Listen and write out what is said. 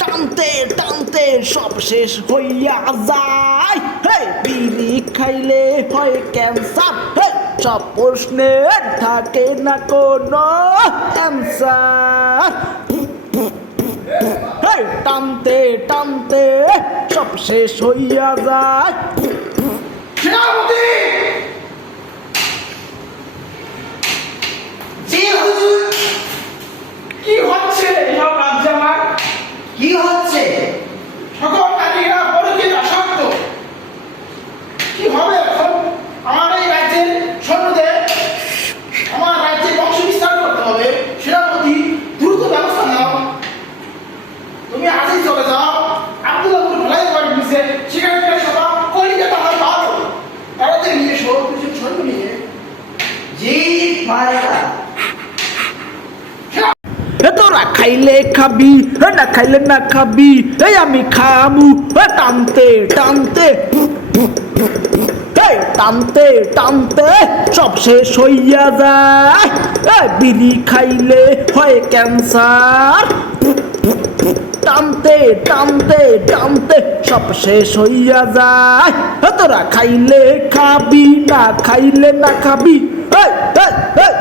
টানতে টানতে সব শেষ হইয়া যায়। হে বিড়ি খাইলে হয় ক্যান্সার। হে সব প্রশ্নের থাকে না কোনো অ্যান্সার। টানতে টানতে সব শেষ হইয়া যায়। কি হবে এখন আমার এই রাজ্যের সৈন্যদের, আমার রাজ্যে বংশ বিস্তার করতে হবে সেনাপতি দ্রুত ব্যবস্থা নাও। তুমি আজই চলে যাও খাইলে খাবি না খাইলে না খাবি আমি খাব টানতে টানতে। টানতে টানতে সব শেষ হইয়া যায়। বিড়ি খাইলে হয় ক্যান্সার। টানতে টানতে টানতে সব শেষ হইয়া যায়। তোরা খাইলে খাবি না খাইলে না খাবি। এই, এই।